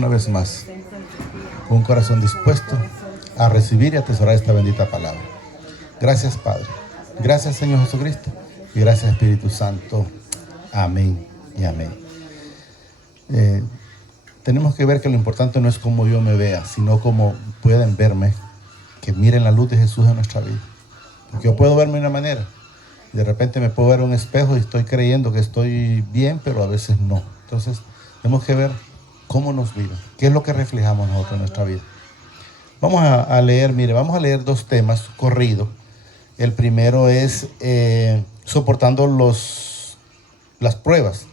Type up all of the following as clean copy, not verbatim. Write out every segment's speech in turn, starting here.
Una vez más, con un corazón dispuesto a recibir y atesorar esta bendita palabra. Gracias, Padre. Gracias, Señor Jesucristo. Y gracias, Espíritu Santo. Amén y amén. Tenemos que ver que lo importante no es cómo yo me vea, sino cómo pueden verme, que miren la luz de Jesús en nuestra vida. Porque yo puedo verme de una manera. De repente me puedo ver en un espejo y estoy creyendo que estoy bien, pero a veces no. Entonces, tenemos que ver cómo nos vive, qué es lo que reflejamos nosotros en nuestra vida. Vamos a leer, vamos a leer dos temas corridos. El primero es soportando las pruebas.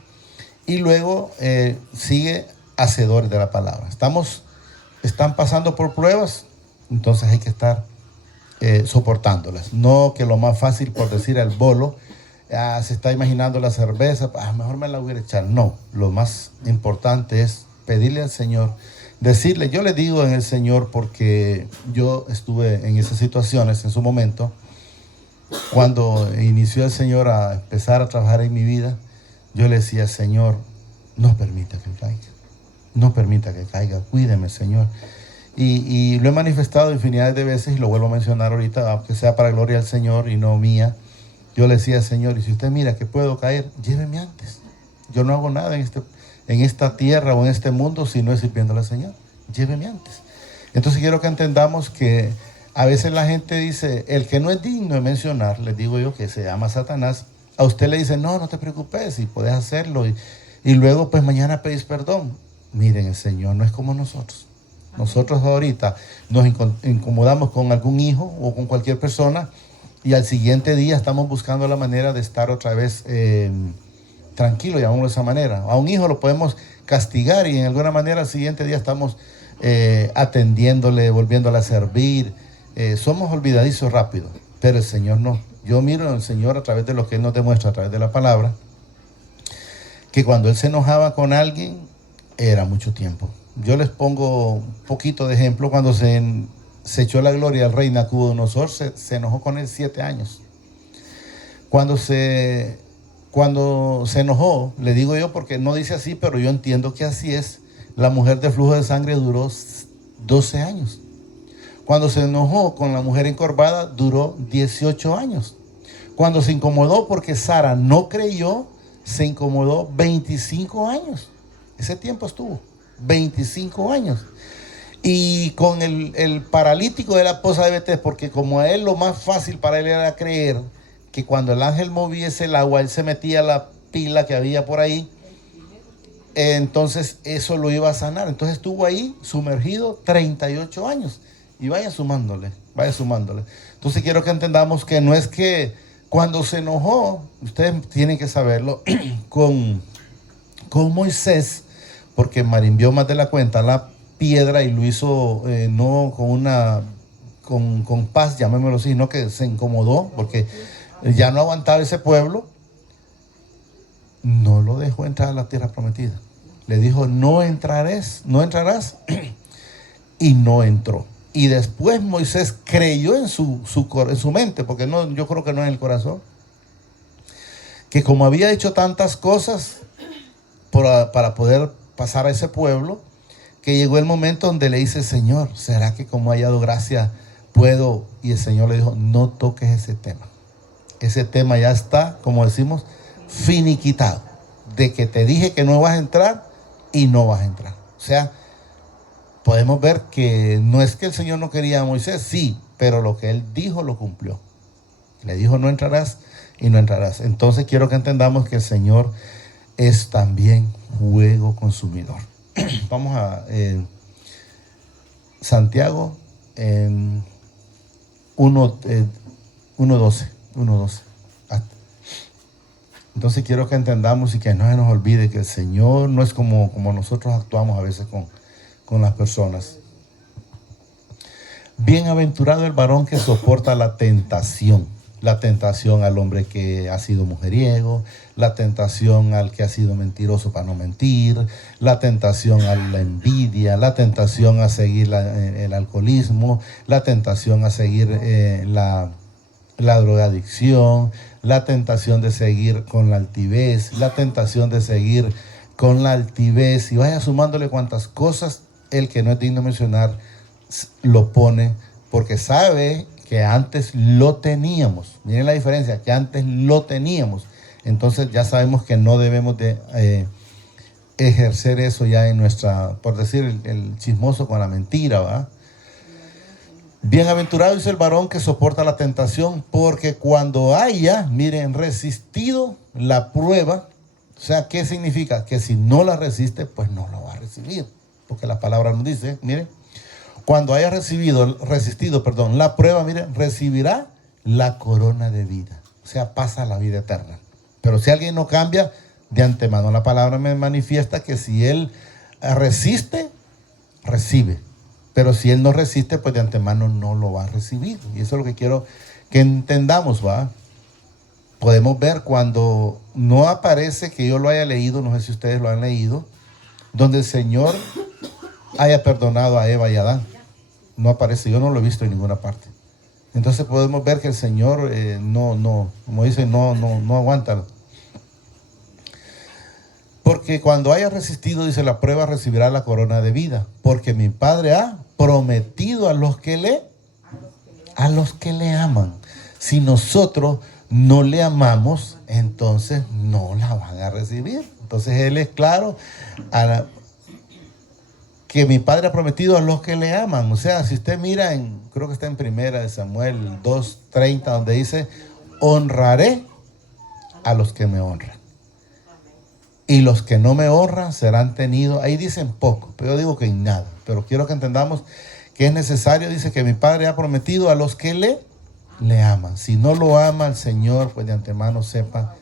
Y luego sigue hacedores de la palabra. Están pasando por pruebas, entonces hay que estar soportándolas. No que lo más fácil, por decir el bolo, se está imaginando la cerveza, mejor me la voy a echar. No, lo más importante es pedirle al Señor, decirle, yo le digo en el Señor porque yo estuve en esas situaciones en su momento, cuando inició el Señor a empezar a trabajar en mi vida, yo le decía, Señor, no permita que caiga, no permita que caiga, cuídeme, Señor. Y lo he manifestado infinidad de veces y lo vuelvo a mencionar ahorita, aunque sea para gloria del Señor y no mía. Yo le decía, Señor, y si usted mira que puedo caer, lléveme antes. Yo no hago nada en esta tierra o en este mundo si no es sirviéndole al Señor. Lléveme antes. Entonces quiero que entendamos que a veces la gente dice, el que no es digno de mencionar, les digo yo que se llama Satanás, a usted le dice, no te preocupes, y puedes hacerlo, y luego pues mañana pedís perdón. Miren, el Señor no es como nosotros. Nosotros ahorita nos incomodamos con algún hijo o con cualquier persona y al siguiente día estamos buscando la manera de estar otra vez tranquilo, llamémoslo de esa manera. A un hijo lo podemos castigar y en alguna manera al siguiente día estamos atendiéndole, volviéndole a servir. Somos olvidadizos rápido, pero el Señor no. Yo miro al Señor a través de lo que Él nos demuestra, a través de la palabra, que cuando Él se enojaba con alguien, era mucho tiempo. Yo les pongo un poquito de ejemplo. Cuando se echó la gloria al rey Nabucodonosor, se enojó con él 7 años. Cuando se enojó, le digo yo porque no dice así, pero yo entiendo que así es, la mujer de flujo de sangre duró 12 años. Cuando se enojó con la mujer encorvada, duró 18 años. Cuando se incomodó porque Sara no creyó, se incomodó 25 años. Ese tiempo estuvo 25 años. Y con el paralítico de la esposa de Betés, porque como a él lo más fácil para él era creer que cuando el ángel moviese el agua, él se metía a la pila que había por ahí, entonces eso lo iba a sanar. Entonces estuvo ahí sumergido 38 años. Y vaya sumándole. Entonces quiero que entendamos que no es que cuando se enojó, ustedes tienen que saberlo, con Moisés, porque marimbió más de la cuenta la piedra y lo hizo no con paz, llamémoslo así, sino que se incomodó porque ya no aguantaba ese pueblo. No lo dejó entrar a la tierra prometida. Le dijo, no entrarás, y no entró. Y después Moisés creyó en su mente, porque yo creo que no en el corazón, que como había hecho tantas cosas para poder pasar a ese pueblo, que llegó el momento donde le dice, Señor, ¿será que como he hallado gracia puedo? Y el Señor le dijo, no toques ese tema. Ese tema ya está, como decimos, finiquitado. De que te dije que no vas a entrar y no vas a entrar. O sea, podemos ver que no es que el Señor no quería a Moisés, sí, pero lo que Él dijo lo cumplió. Le dijo, no entrarás y no entrarás. Entonces quiero que entendamos que el Señor es también fuego consumidor. Vamos a Santiago 1:12. Entonces quiero que entendamos y que no se nos olvide que el Señor no es como nosotros actuamos a veces con las personas. Bienaventurado el varón que soporta la tentación al hombre que ha sido mujeriego, la tentación al que ha sido mentiroso para no mentir, la tentación a la envidia, la tentación a seguir el alcoholismo, la tentación a seguir la drogadicción, la tentación de seguir con la altivez, la tentación de seguir con la altivez, y vaya sumándole cuantas cosas el que no es digno de mencionar lo pone, porque sabe que antes lo teníamos. Miren la diferencia, que antes lo teníamos. Entonces ya sabemos que no debemos de ejercer eso ya en nuestra, por decir, el chismoso con la mentira, ¿va? Bienaventurado es el varón que soporta la tentación, porque cuando haya, miren, resistido la prueba, o sea, ¿qué significa? Que si no la resiste, pues no lo va a recibir, porque la palabra nos dice, miren, cuando haya resistido la prueba, miren, recibirá la corona de vida, o sea, pasa a la vida eterna. Pero si alguien no cambia, de antemano la palabra me manifiesta que si él resiste, recibe. Pero si él no resiste, pues de antemano no lo va a recibir. Y eso es lo que quiero que entendamos, ¿va? Podemos ver cuando no aparece, que yo lo haya leído, no sé si ustedes lo han leído, donde el Señor haya perdonado a Eva y a Adán. No aparece, yo no lo he visto en ninguna parte. Entonces podemos ver que el Señor como dicen, no aguanta. Porque cuando haya resistido, dice, la prueba, recibirá la corona de vida. Porque mi Padre ha prometido a los que le aman. Si nosotros no le amamos, entonces no la van a recibir. Entonces Él es claro que mi Padre ha prometido a los que le aman. O sea, si usted mira, creo que está en Primera de Samuel 2:30, donde dice, honraré a los que me honran. Y los que no me honran serán tenidos, ahí dicen poco, pero yo digo que en nada. Pero quiero que entendamos que es necesario, dice que mi Padre ha prometido a los que le aman. Si no lo ama el Señor, pues de antemano sepa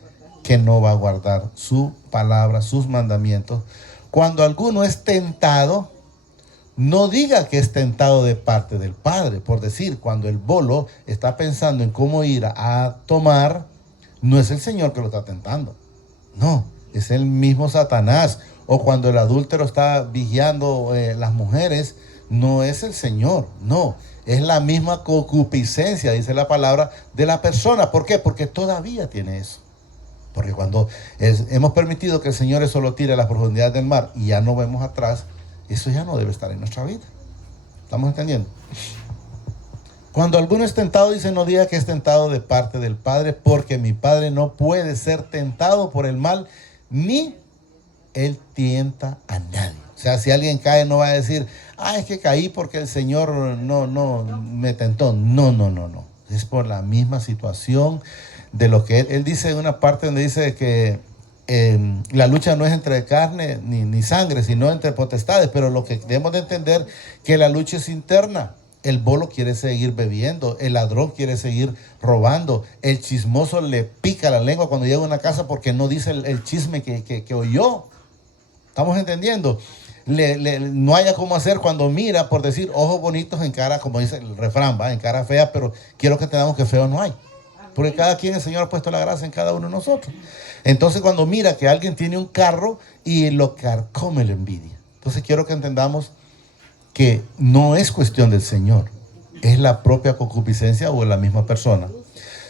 que no va a guardar su palabra, sus mandamientos. Cuando alguno es tentado, no diga que es tentado de parte del Padre. Por decir, cuando el bolo está pensando en cómo ir a tomar, no es el Señor que lo está tentando. No. Es el mismo Satanás. O cuando el adúltero está vigiando las mujeres, no es el Señor, no. Es la misma concupiscencia, dice la palabra, de la persona. ¿Por qué? Porque todavía tiene eso. Porque cuando hemos permitido que el Señor eso lo tire a las profundidades del mar y ya no vemos atrás, eso ya no debe estar en nuestra vida. ¿Estamos entendiendo? Cuando alguno es tentado, dice, no diga que es tentado de parte del Padre, porque mi Padre no puede ser tentado por el mal, ni Él tienta a nadie. O sea, si alguien cae, no va a decir, es que caí porque el Señor no me tentó. No. Es por la misma situación de lo que Él dice en una parte donde dice que la lucha no es entre carne ni sangre, sino entre potestades. Pero lo que debemos de entender que la lucha es interna. El bolo quiere seguir bebiendo, el ladrón quiere seguir robando, el chismoso le pica la lengua cuando llega a una casa porque no dice el chisme que oyó. ¿Estamos entendiendo? No haya cómo hacer cuando mira, por decir, ojos bonitos en cara, como dice el refrán, ¿va? En cara fea, pero quiero que entendamos que feo no hay. Porque cada quien, el Señor ha puesto la gracia en cada uno de nosotros. Entonces cuando mira que alguien tiene un carro y lo carcome la envidia. Entonces quiero que entendamos que no es cuestión del Señor, es la propia concupiscencia o la misma persona.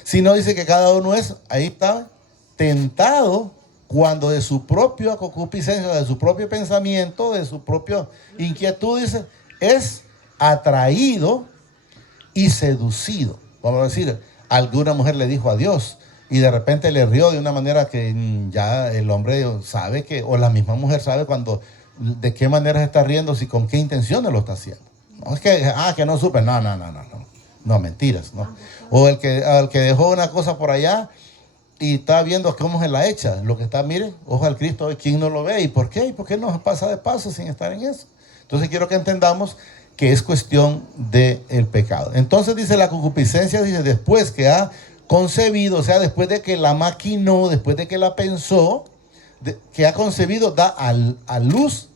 Si no, dice que cada uno es, ahí está, tentado cuando de su propia concupiscencia, de su propio pensamiento, de su propia inquietud, dice, es atraído y seducido. Vamos a decir, alguna mujer le dijo a Dios y de repente le rió de una manera que ya el hombre sabe que, o la misma mujer sabe cuando, de qué manera se está riendo, si con qué intenciones lo está haciendo. No es que no supe, no, mentiras, no. O el que dejó una cosa por allá y está viendo cómo se la echa, lo que está, mire, ojo al Cristo, ¿quién no lo ve? ¿Y por qué? ¿Y por qué no pasa de paso sin estar en eso? Entonces quiero que entendamos que es cuestión del pecado. Entonces dice la concupiscencia, dice después que ha concebido, o sea, después de que la maquinó, después de que la pensó, que ha concebido, da a luz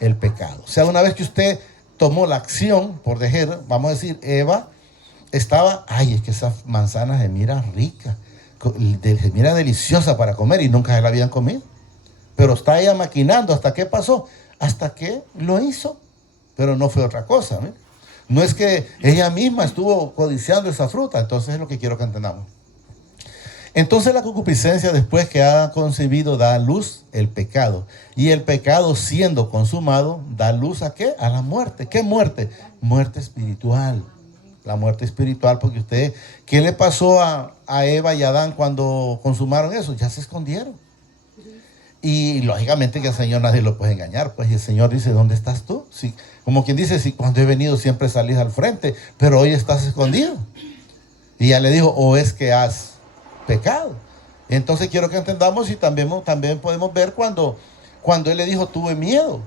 el pecado. O sea, una vez que usted tomó la acción, por dejar, vamos a decir, Eva estaba, es que esa manzana se mira rica, se mira deliciosa para comer y nunca se la habían comido. Pero está ella maquinando, ¿hasta qué pasó? Hasta que lo hizo, pero no fue otra cosa, ¿eh? No es que ella misma estuvo codiciando esa fruta. Entonces es lo que quiero que entendamos. Entonces la concupiscencia, después que ha concebido, da a luz el pecado. Y el pecado, siendo consumado, da luz ¿a qué? A la muerte. ¿Qué muerte? Muerte espiritual. La muerte espiritual, porque usted, ¿qué le pasó a Eva y a Adán cuando consumaron eso? Ya se escondieron. Y lógicamente que al Señor nadie lo puede engañar. Pues y el Señor dice, ¿dónde estás tú? Sí, como quien dice, si cuando he venido siempre salís al frente, pero hoy estás escondido. Y ya le dijo, o es que has pecado. Entonces quiero que entendamos y también podemos ver cuando Él le dijo, tuve miedo.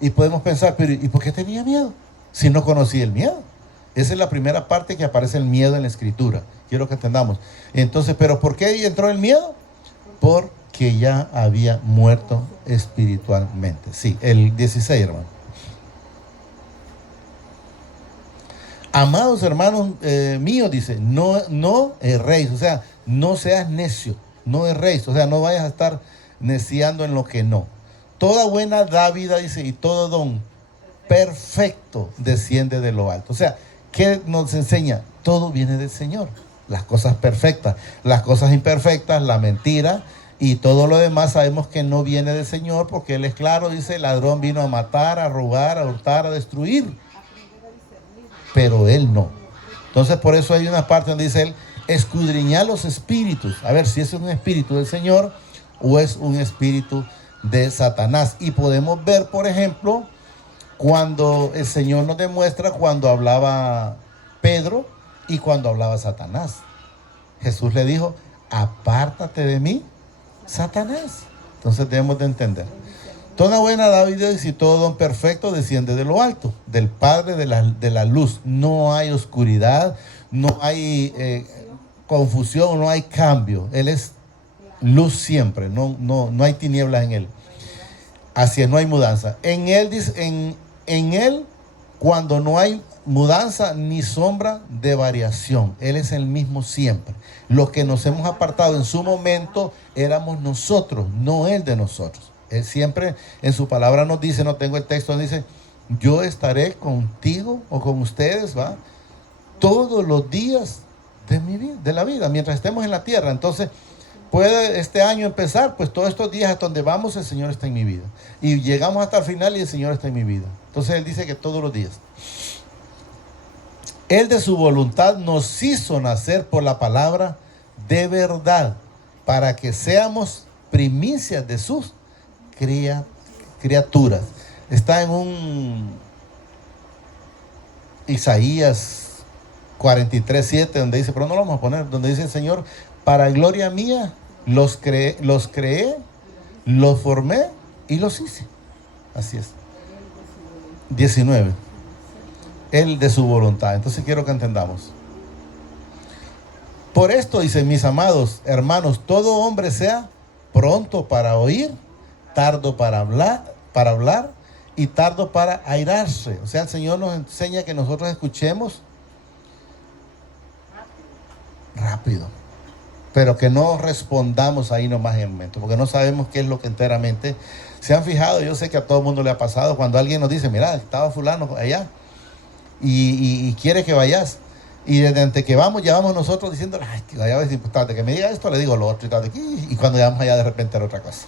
Y podemos pensar, pero ¿y por qué tenía miedo? Si no conocía el miedo. Esa es la primera parte que aparece el miedo en la Escritura. Quiero que entendamos. Entonces, ¿pero por qué entró el miedo? Porque ya había muerto espiritualmente. Sí, el 16, hermano. Amados hermanos míos, dice, no erréis, o sea, no seas necio, no erréis, o sea, no vayas a estar neciando en lo que no. Toda buena dávida, dice, y todo don perfecto desciende de lo alto. O sea, ¿qué nos enseña? Todo viene del Señor. Las cosas perfectas, las cosas imperfectas, la mentira y todo lo demás sabemos que no viene del Señor, porque Él es claro, dice, el ladrón vino a matar, a robar, a hurtar, a destruir. Pero Él no. Entonces por eso hay una parte donde dice Él, escudriñar los espíritus, a ver si es un espíritu del Señor o es un espíritu de Satanás. Y podemos ver, por ejemplo, cuando el Señor nos demuestra cuando hablaba Pedro y cuando hablaba Satanás. Jesús le dijo, apártate de mí, Satanás. Entonces debemos de entender. Toda buena dádiva y todo don perfecto desciende de lo alto, del Padre de la luz. No hay oscuridad, no hay confusión, no hay cambio. Él es luz siempre, no hay tinieblas en Él. Así es, no hay mudanza. En Él, en Él, cuando no hay mudanza ni sombra de variación, Él es el mismo siempre. Los que nos hemos apartado en su momento éramos nosotros, no Él de nosotros. Él siempre en su palabra nos dice, no tengo el texto, dice, yo estaré contigo o con ustedes, ¿va? Todos los días de mi vida, de la vida, mientras estemos en la tierra. Entonces, puede este año empezar, pues todos estos días hasta donde vamos, el Señor está en mi vida. Y llegamos hasta el final y el Señor está en mi vida. Entonces Él dice que todos los días. Él de su voluntad nos hizo nacer por la palabra de verdad, para que seamos primicias de sus criaturas. Está en un Isaías 43:7, donde dice, pero no lo vamos a poner, donde dice el Señor, para gloria mía los creé, los formé y los hice. Así es. 19. Él de su voluntad. Entonces quiero que entendamos. Por esto, dice, mis amados hermanos, todo hombre sea pronto para oír, tardo para hablar y tardo para airarse. O sea, el Señor nos enseña que nosotros escuchemos rápido, pero que no respondamos ahí nomás en el momento, porque no sabemos qué es lo que enteramente. ¿Se han fijado? Yo sé que a todo el mundo le ha pasado cuando alguien nos dice, mira, estaba fulano allá y quiere que vayas. Y desde antes que vamos, ya vamos nosotros diciendo, ay, que vaya a ver si tarde que me diga esto, le digo lo otro y tal, y cuando llegamos allá de repente era otra cosa.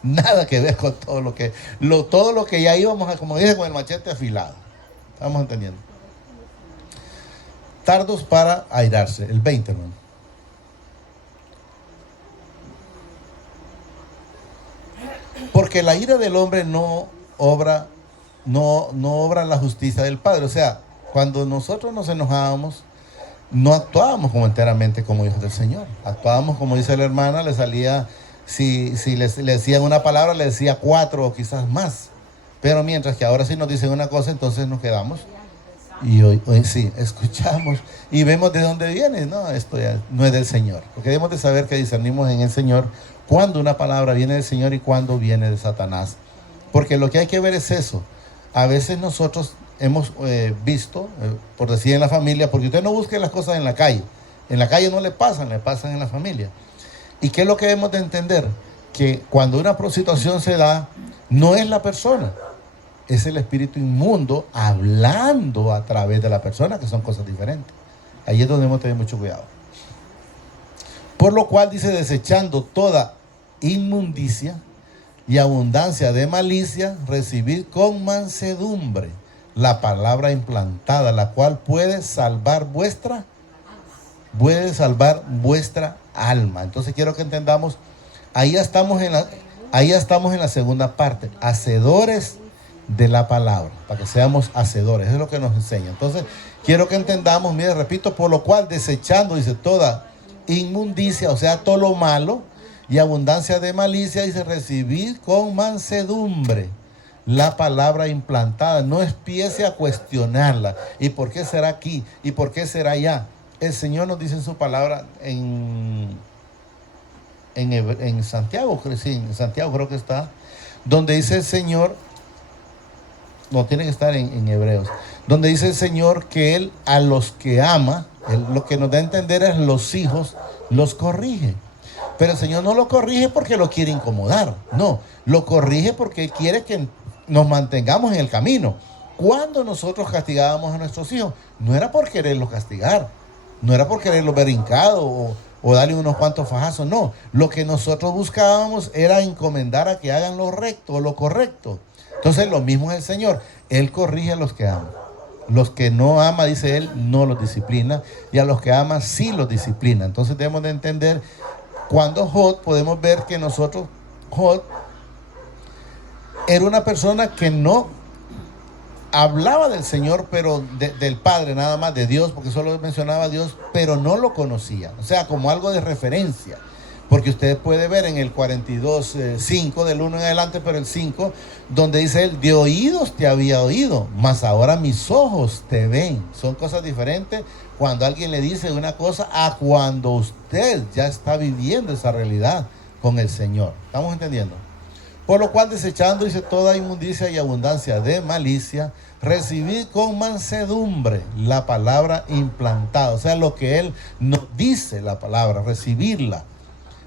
Nada que ver con todo lo que ya íbamos a, como dije, con el machete afilado. ¿Estamos entendiendo? Tardos para airarse, el 20, hermano. Porque la ira del hombre no obra la justicia del Padre. O sea, cuando nosotros nos enojábamos, no actuábamos como enteramente como hijos del Señor. Actuábamos como dice la hermana, le salía, si le decían una palabra, le decía 4 o quizás más. Pero mientras que ahora sí nos dicen una cosa, entonces nos quedamos. Y hoy sí, escuchamos y vemos de dónde viene. No, esto ya no es del Señor. Porque debemos de saber que discernimos en el Señor cuando una palabra viene del Señor y cuando viene de Satanás. Porque lo que hay que ver es eso. A veces nosotros hemos visto, por decir en la familia, porque usted no busque las cosas en la calle. En la calle no le pasan en la familia. ¿Y qué es lo que debemos de entender? Que cuando una situación se da, no es la persona, es el espíritu inmundo hablando a través de la persona, que son cosas diferentes. Ahí es donde debemos tener mucho cuidado. Por lo cual dice, desechando toda inmundicia y abundancia de malicia, recibid con mansedumbre la palabra implantada, la cual puede salvar vuestra alma. Entonces quiero que entendamos, ahí ya estamos en la segunda parte, hacedores de la palabra, para que seamos hacedores, eso es lo que nos enseña. Entonces quiero que entendamos, mire, repito, por lo cual desechando, dice, toda inmundicia, o sea, todo lo malo, y abundancia de malicia, dice, recibir con mansedumbre la palabra implantada. No empiece a cuestionarla. ¿Y por qué será aquí? ¿Y por qué será allá? El Señor nos dice en su palabra en Santiago, sí, en Santiago creo que está, donde dice el Señor, no, tiene que estar en Hebreos, donde dice el Señor que Él a los que ama, lo que nos da a entender es los hijos, los corrige. Pero el Señor no lo corrige porque lo quiere incomodar, no, lo corrige porque Él quiere que nos mantengamos en el camino. Cuando nosotros castigábamos a nuestros hijos, no era por quererlos castigar, no era por quererlos ver hincados o darle unos cuantos fajazos, no. Lo que nosotros buscábamos era encomendar a que hagan lo recto o lo correcto. Entonces lo mismo es el Señor, Él corrige a los que aman. Los que no ama, dice Él, no los disciplina, y a los que ama sí los disciplina. Entonces debemos de entender, cuando Job, podemos ver que Job era una persona que no hablaba del Señor, pero del Padre nada más, de Dios, porque solo mencionaba a Dios, pero no lo conocía, o sea, como algo de referencia. Porque usted puede ver en el 42:5 del 1 en adelante, pero el 5, donde dice Él, de oídos te había oído, mas ahora mis ojos te ven. Son cosas diferentes cuando alguien le dice una cosa a cuando usted ya está viviendo esa realidad con el Señor. ¿Estamos entendiendo? Por lo cual, desechando, dice, toda inmundicia y abundancia de malicia, recibid con mansedumbre la palabra implantada. O sea, lo que Él nos dice, la palabra, recibirla.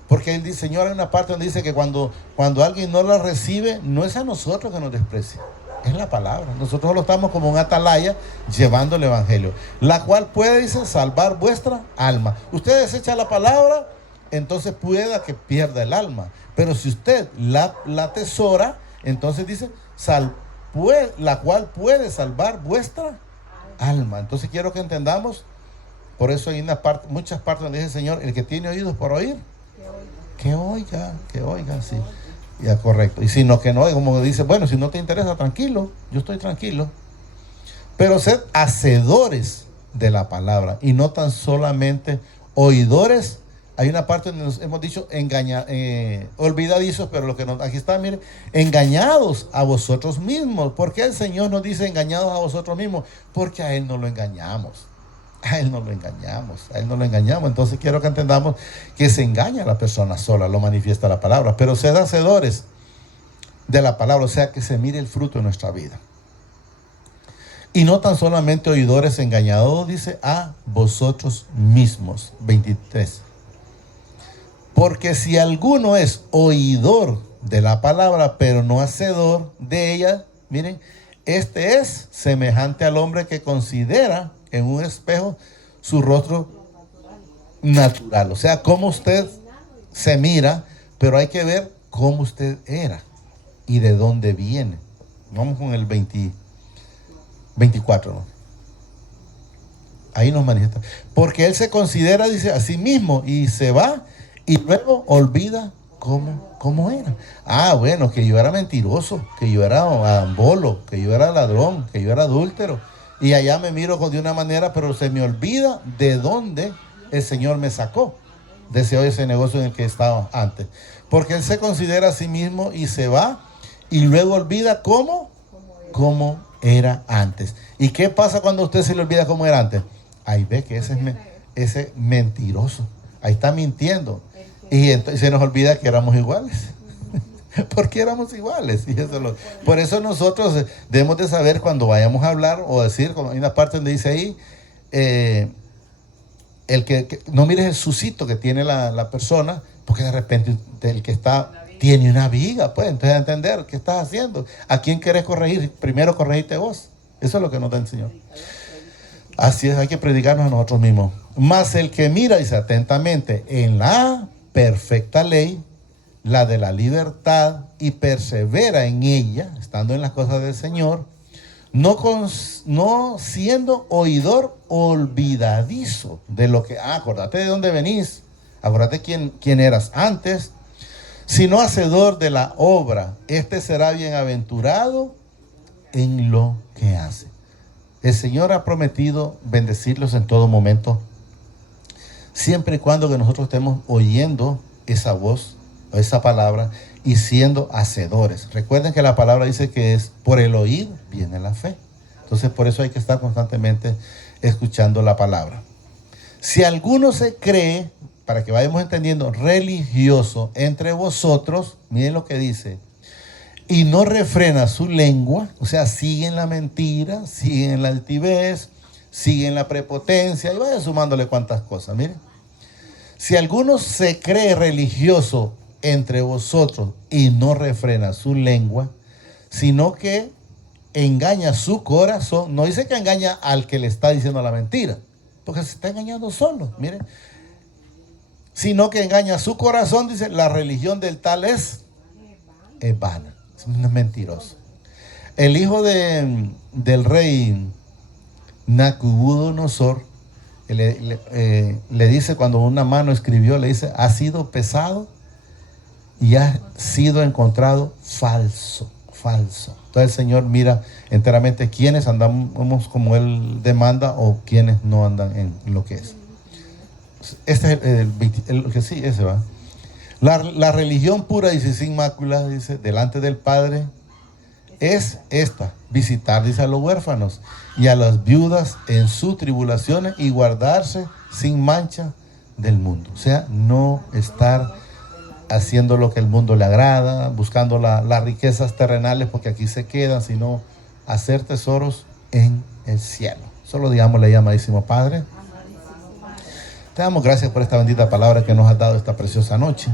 Porque el Señor, hay una parte donde dice que cuando alguien no la recibe, no es a nosotros que nos desprecia, es la palabra. Nosotros lo estamos como un atalaya llevando el evangelio, la cual puede, dice, salvar vuestra alma. Usted desecha la palabra, entonces pueda que pierda el alma. Pero si usted la atesora, entonces dice, la cual puede salvar vuestra alma. Entonces quiero que entendamos, por eso hay muchas partes donde dice el Señor, el que tiene oídos por oír, que oiga, sí. Ya, correcto. Y si no, que no, como dice, bueno, si no te interesa, tranquilo, yo estoy tranquilo. Pero sed hacedores de la palabra y no tan solamente oidores. Hay una parte donde nos hemos dicho olvidadizos, pero lo que aquí está, miren, engañados a vosotros mismos. ¿Por qué el Señor nos dice engañados a vosotros mismos? Porque a Él no lo engañamos. A Él no lo engañamos. Entonces quiero que entendamos que se engaña a la persona sola, lo manifiesta la palabra. Pero sed hacedores de la palabra, o sea, que se mire el fruto de nuestra vida. Y no tan solamente oidores engañados, dice, a vosotros mismos. 23. Porque si alguno es oidor de la palabra, pero no hacedor de ella, miren, este es semejante al hombre que considera en un espejo su rostro natural. O sea, cómo usted se mira, pero hay que ver cómo usted era y de dónde viene. Vamos con el 24, ¿no? Ahí nos manifiesta. Porque él se considera, dice, a sí mismo y se va y luego olvida cómo era. Ah, bueno, que yo era mentiroso, que yo era ambolo, que yo era ladrón, que yo era adúltero. Y allá me miro de una manera, pero se me olvida de dónde el Señor me sacó, de ese negocio en el que estaba antes. Porque él se considera a sí mismo y se va y luego olvida cómo era antes. ¿Y qué pasa cuando usted se le olvida cómo era antes? Ahí ve que ese mentiroso, ahí está mintiendo. Y entonces se nos olvida que éramos iguales. Porque éramos iguales. Por eso nosotros debemos de saber cuando vayamos a hablar o decir, como hay una parte donde dice ahí, el que no mires el sucito que tiene la persona, porque de repente el que está tiene una viga, pues entonces entender qué estás haciendo, a quién querés corregir, primero corregiste vos. Eso es lo que nos da el Señor. Así es, hay que predicarnos a nosotros mismos. Mas el que mira, dice, atentamente en la perfecta ley, la de la libertad, y persevera en ella, estando en las cosas del Señor, no siendo oidor olvidadizo de lo que, acordate de dónde venís, acordate quién eras antes, sino hacedor de la obra, este será bienaventurado en lo que hace. El Señor ha prometido bendecirlos en todo momento, siempre y cuando que nosotros estemos oyendo esa voz, esa palabra, y siendo hacedores. Recuerden que la palabra dice que es por el oír viene la fe. Entonces por eso hay que estar constantemente escuchando la palabra. Si alguno se cree, para que vayamos entendiendo, religioso entre vosotros, miren lo que dice, y no refrena su lengua, o sea, sigue en la mentira, sigue en la altivez, sigue en la prepotencia, y vaya sumándole cuantas cosas, miren. Si alguno se cree religioso entre vosotros y no refrena su lengua, sino que engaña su corazón, no dice que engaña al que le está diciendo la mentira, porque se está engañando solo, miren, sino que engaña su corazón, dice, la religión del tal es vana, es mentiroso. El hijo del rey Nabucodonosor le dice, cuando una mano escribió, le dice, ha sido pesado y ha sido encontrado falso. Entonces el Señor mira enteramente quiénes andamos como Él demanda o quiénes no andan en lo que es. Este es el que sí, ese va. La religión pura, dice, sin mácula, dice, delante del Padre, es esta: visitar, dice, a los huérfanos y a las viudas en sus tribulaciones y guardarse sin mancha del mundo. O sea, no estar haciendo lo que el mundo le agrada, buscando las riquezas terrenales porque aquí se quedan, sino hacer tesoros en el cielo. Solo digámosle, amadísimo Padre, te damos gracias por esta bendita palabra que nos has dado esta preciosa noche.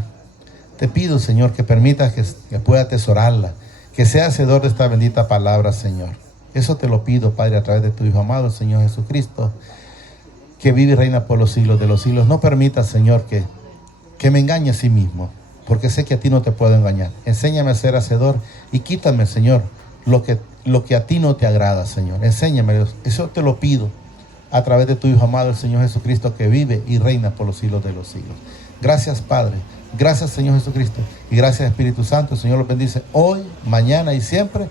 Te pido, Señor, que permitas que pueda atesorarla, que sea hacedor de esta bendita palabra, Señor. Eso te lo pido, Padre, a través de tu Hijo amado, el Señor Jesucristo, que vive y reina por los siglos de los siglos. No permitas, Señor, que me engañe a sí mismo, porque sé que a ti no te puedo engañar. Enséñame a ser hacedor y quítame, Señor, lo que a ti no te agrada, Señor. Enséñame, Dios. Eso te lo pido a través de tu Hijo amado, el Señor Jesucristo, que vive y reina por los siglos de los siglos. Gracias, Padre. Gracias, Señor Jesucristo. Y gracias, Espíritu Santo. El Señor los bendice hoy, mañana y siempre,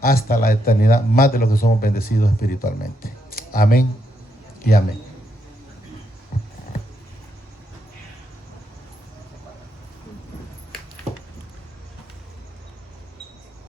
hasta la eternidad, más de lo que somos bendecidos espiritualmente. Amén y amén.